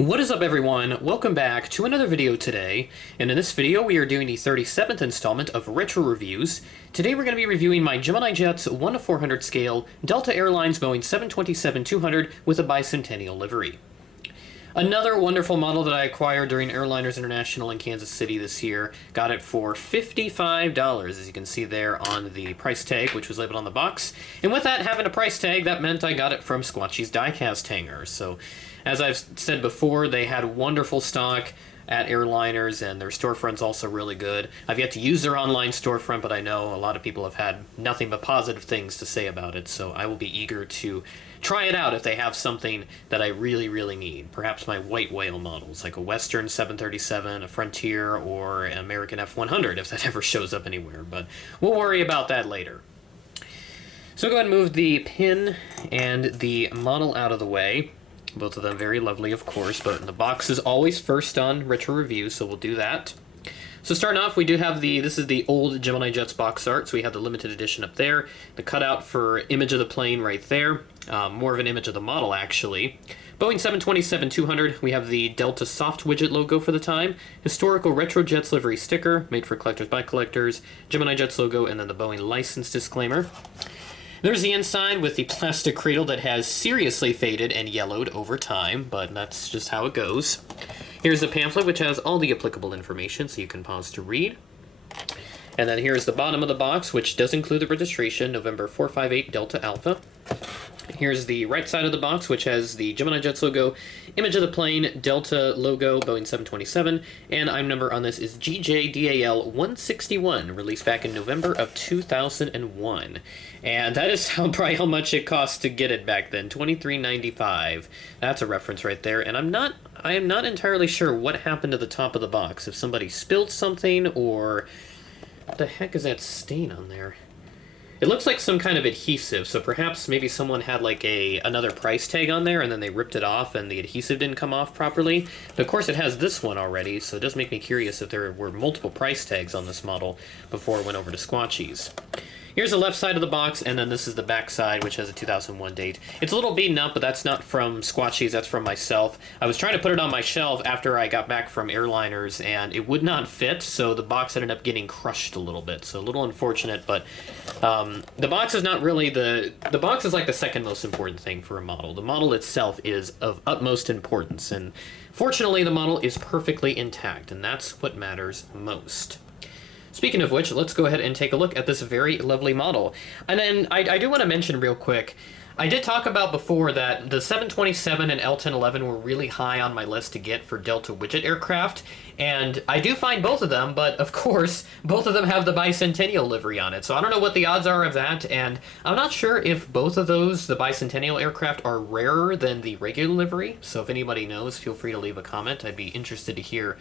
What is up, everyone? Welcome back to another video today, and in this video we are doing the 37th installment of Retro Reviews. Today we're going to be reviewing my Gemini Jets 1:400 scale Delta Airlines Boeing 727-200 with a Bicentennial livery. Another wonderful model that I acquired during Airliners International in Kansas City this year. Got it for $55, as you can see there on the price tag, which was labeled on the box. And with that having a price tag, that meant I got it from Squatchy's Diecast Hangar. So, as I've said before, they had wonderful stock at Airliners, and their storefront's also really good. I've yet to use their online storefront, but I know a lot of people have had nothing but positive things to say about it, so I will be eager to try it out if they have something that I really need. Perhaps my white whale models, like a Western 737, a Frontier, or an American F-100, if that ever shows up anywhere, but we'll worry about that later. So go ahead and move the pin and the model out of the way. Both of them very lovely, of course, but the box is always first on Retro Review, so we'll do that. So starting off, we do have this is the old Gemini Jets box art, so we have the limited edition up there, the cutout for image of the plane right there, more of an image of the model, actually. Boeing 727-200, we have the Delta Soft Widget logo for the time, historical Retro Jets livery sticker, made for collectors by collectors, Gemini Jets logo, and then the Boeing license disclaimer. There's the inside with the plastic cradle that has seriously faded and yellowed over time, but that's just how it goes. Here's the pamphlet, which has all the applicable information, so you can pause to read. And then here's the bottom of the box, which does include the registration, November 458 Delta Alpha. Here's the right side of the box, which has the Gemini Jets logo, image of the plane, Delta logo, Boeing 727, and item number on this is GJDAL161, released back in November of 2001. And that is probably how much it cost to get it back then, $23.95. That's a reference right there, and I am not entirely sure what happened to the top of the box. If somebody spilled something, or what the heck is that stain on there? It looks like some kind of adhesive, so perhaps maybe someone had like another price tag on there and then they ripped it off and the adhesive didn't come off properly. But of course it has this one already, so it does make me curious if there were multiple price tags on this model before it went over to Squatchy's. Here's the left side of the box, and then this is the back side, which has a 2001 date. It's a little beaten up, but that's not from Squatchy's, that's from myself. I was trying to put it on my shelf after I got back from Airliners, and it would not fit, so the box ended up getting crushed a little bit. So a little unfortunate, but the box is not really the box is like the second most important thing for a model. The model itself is of utmost importance, and fortunately the model is perfectly intact, and that's what matters most. Speaking of which, let's go ahead and take a look at this very lovely model. And then I do want to mention real quick, I did talk about before that the 727 and L-1011 were really high on my list to get for Delta widget aircraft, and I do find both of them, but of course, both of them have the Bicentennial livery on it, so I don't know what the odds are of that, and I'm not sure if both of those, the Bicentennial aircraft, are rarer than the regular livery, so if anybody knows, feel free to leave a comment. I'd be interested to hear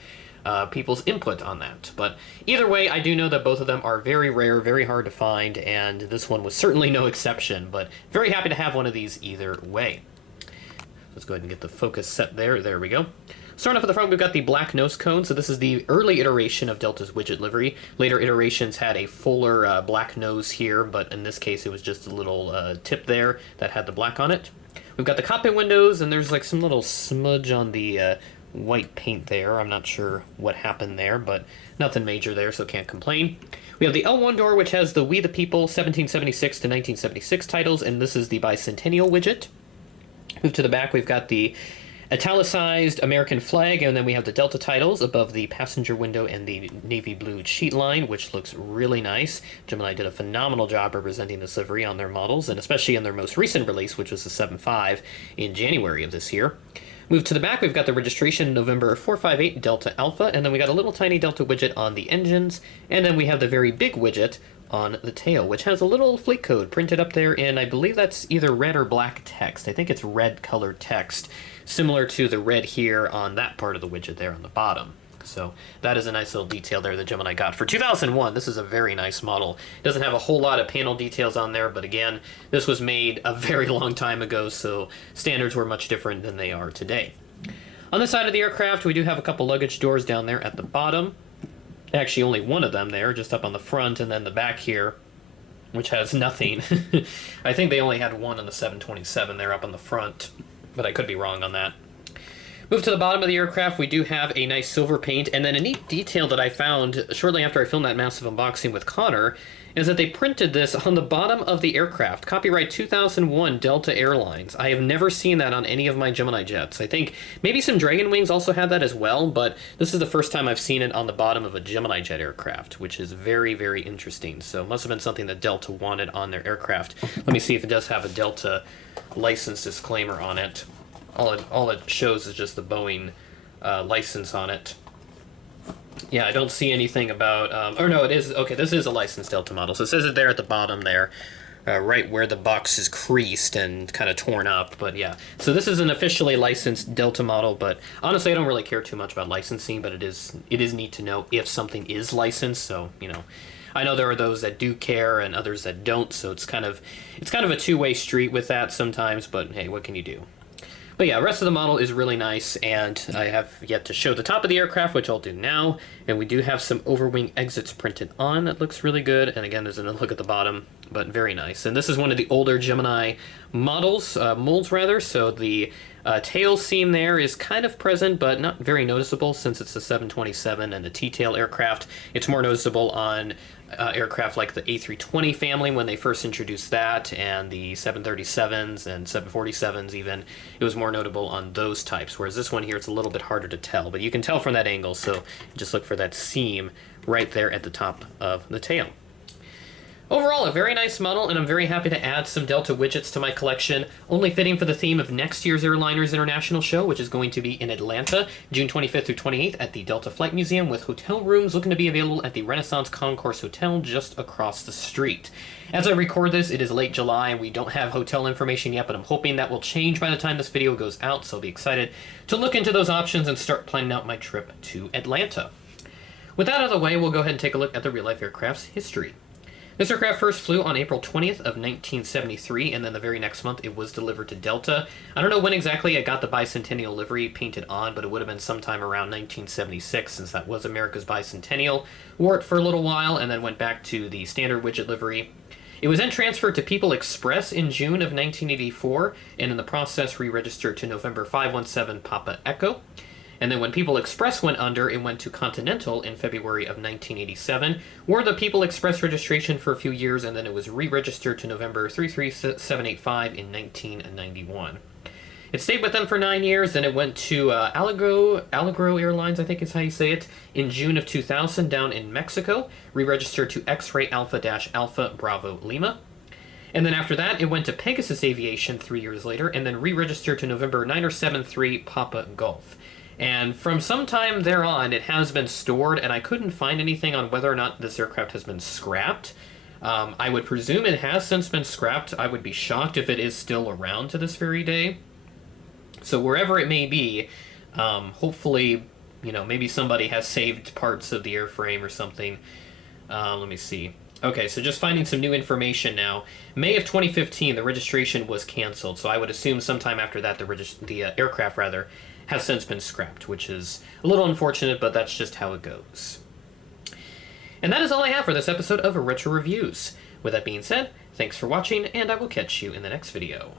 people's input on that. But either way, I do know that both of them are very rare, very hard to find, and this one was certainly no exception, but very happy to have one of these either way. Let's go ahead and get the focus set there. There we go. Starting off at the front, we've got the black nose cone. So this is the early iteration of Delta's widget livery. Later iterations had a fuller black nose here, but in this case it was just a little tip there that had the black on it. We've got the cockpit windows, and there's like some little smudge on the white paint there. I'm not sure what happened there, but nothing major there, so can't complain. We have the L1 door, which has the We the People 1776 to 1976 titles, and this is the Bicentennial widget. Move to the back, we've got the italicized American flag, and then we have the Delta titles above the passenger window and the navy blue sheet line, which looks really nice. Gemini did a phenomenal job representing this livery on their models, and especially in their most recent release, which was the 7.5 in January of this year. Move to the back, we've got the registration November 458 Delta Alpha, and then we got a little tiny Delta widget on the engines, and then we have the very big widget on the tail, which has a little fleet code printed up there in, I believe that's either red or black text. I think it's red colored text, similar to the red here on that part of the widget there on the bottom. So that is a nice little detail there that Gemini got. For 2001, this is a very nice model. It doesn't have a whole lot of panel details on there, but again, this was made a very long time ago, so standards were much different than they are today. On the side of the aircraft, we do have a couple luggage doors down there at the bottom. Actually, only one of them there, just up on the front, and then the back here, which has nothing. I think they only had one on the 727 there up on the front, but I could be wrong on that. Move to the bottom of the aircraft, we do have a nice silver paint, and then a neat detail that I found shortly after I filmed that massive unboxing with Connor is that they printed this on the bottom of the aircraft. Copyright 2001 Delta Airlines. I have never seen that on any of my Gemini Jets. I think maybe some Dragon Wings also had that as well, but this is the first time I've seen it on the bottom of a Gemini Jet aircraft, which is very, very interesting. So it must have been something that Delta wanted on their aircraft. Let me see if it does have a Delta license disclaimer on it. All it shows is just the Boeing license on it. Yeah, I don't see anything about... or no, it is... Okay, this is a licensed Delta model. So it says it there at the bottom there, right where the box is creased and kind of torn up. But yeah, so this is an officially licensed Delta model, but honestly, I don't really care too much about licensing, but it is neat to know if something is licensed. So, you know, I know there are those that do care and others that don't, so it's kind of a two-way street with that sometimes, but hey, what can you do? But yeah, the rest of the model is really nice, and I have yet to show the top of the aircraft, which I'll do now. And we do have some overwing exits printed on. That looks really good. And again, there's another look at the bottom, but very nice. And this is one of the older Gemini models, molds rather. So the tail seam there is kind of present, but not very noticeable since it's the 727 and the T-tail aircraft. It's more noticeable on aircraft like the A320 family when they first introduced that, and the 737s and 747s even. It was more notable on those types, whereas this one here, it's a little bit harder to tell, but you can tell from that angle, so just look for that seam right there at the top of the tail. Overall, a very nice model, and I'm very happy to add some Delta widgets to my collection, only fitting for the theme of next year's Airliners International Show, which is going to be in Atlanta, June 25th through 28th at the Delta Flight Museum, with hotel rooms looking to be available at the Renaissance Concourse Hotel just across the street. As I record this, it is late July, and we don't have hotel information yet, but I'm hoping that will change by the time this video goes out, so I'll be excited to look into those options and start planning out my trip to Atlanta. With that out of the way, we'll go ahead and take a look at the real-life aircraft's history. This aircraft first flew on April 20th of 1973, and then the very next month it was delivered to Delta. I don't know when exactly it got the Bicentennial livery painted on, but it would have been sometime around 1976, since that was America's Bicentennial. Wore it for a little while, and then went back to the standard widget livery. It was then transferred to People Express in June of 1984, and in the process re-registered to November 517 Papa Echo. And then when People Express went under, it went to Continental in February of 1987, wore the People Express registration for a few years, and then it was re-registered to November 33785 in 1991. It stayed with them for 9 years, then it went to Allegro Airlines, I think is how you say it, in June of 2000 down in Mexico, re-registered to X-Ray Alpha-Alpha Bravo Lima. And then after that, it went to Pegasus Aviation 3 years later, and then re-registered to November 973 Papa Golf. And from some time thereon, it has been stored, and I couldn't find anything on whether or not this aircraft has been scrapped. I would presume it has since been scrapped. I would be shocked if it is still around to this very day. So wherever it may be, hopefully, you know, maybe somebody has saved parts of the airframe or something. Let me see. Okay, so just finding some new information now. May of 2015, the registration was canceled, so I would assume sometime after that the aircraft has since been scrapped, which is a little unfortunate, but that's just how it goes. And that is all I have for this episode of Retro Reviews. With that being said, thanks for watching, and I will catch you in the next video.